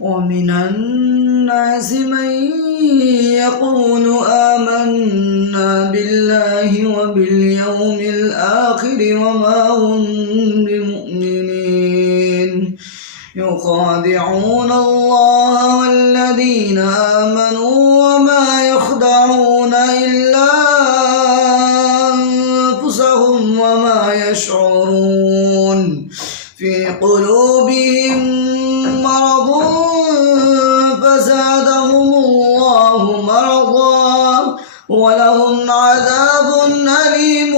ومن الناس من يقول آمنا بالله وباليوم الآخر وما هم بمؤمنين يخادعون الله والذين آمنوا وما يخدعون إلا أنفسهم وما يشعرون في قلوبهم مرض فزادهم الله مرضا ولهم عذاب أليم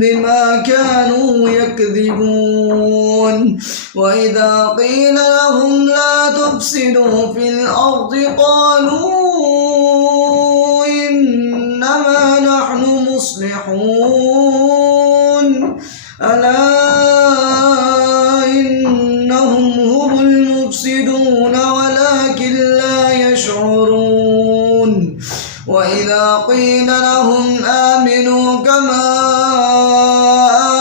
بما كانوا يكذبون وإذا قيل لهم لا تفسدوا في الأرض قالوا إنما نحن مصلحون ألا إنهم هم المفسدون ولكن لا يشعرون وإذا قيل لهم آمنوا كما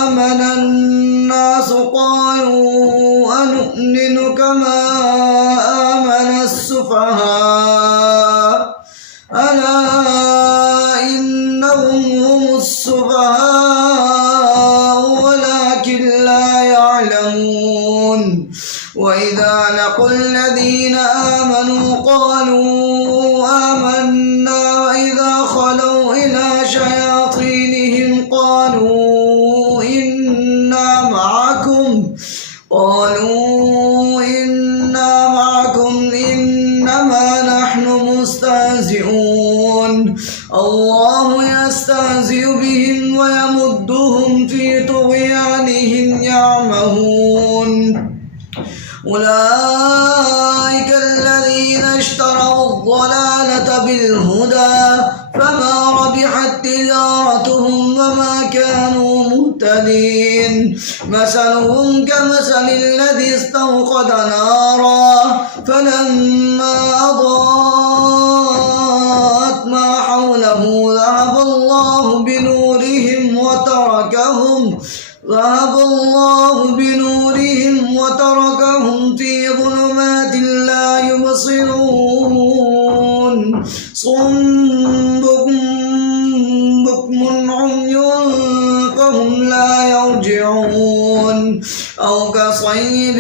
آمن الناس قالوا أنؤمن كما آمن السفهاء ألا إنهم هم السفهاء ولكن لا يعلمون وإذا لقوا الذين آمنوا قالوا آمنا وإذا خلوا إلى شياطينهم قالوا إنا معكم إنما نحن مستهزئون الله يستهزئ بهم ويمدهم في طغيانهم يعمهون أولئك الذين اشتروا الضلالة بالهدى فما ربحت تجارتهم وما كانوا مهتدين مثلهم كمثل الذي استوقد نارا فلما أضاءت ما حوله ذهب الله بنورهم وتركهم في ظلمات لا يبصرون صم بكم عمي فهم لا يرجعون أو كصيب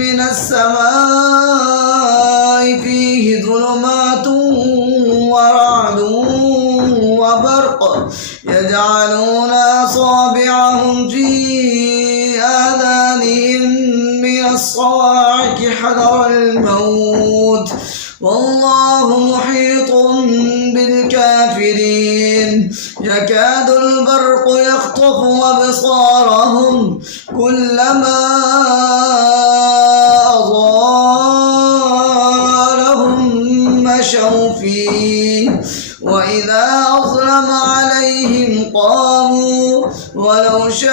من السماء فيه ظلمات ورعد وبرق يجعلون أصابعهم في آذانهم من الصواعق حذر الموت والله محيط بالكافرين يكاد البرق يخطف أبصارهم كلما أضاء لهم مشوا فيه وإذا أظلم عليهم قاموا ولو شاء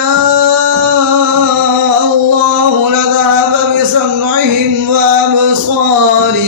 الله لذهب بسمعهم وأبصارهم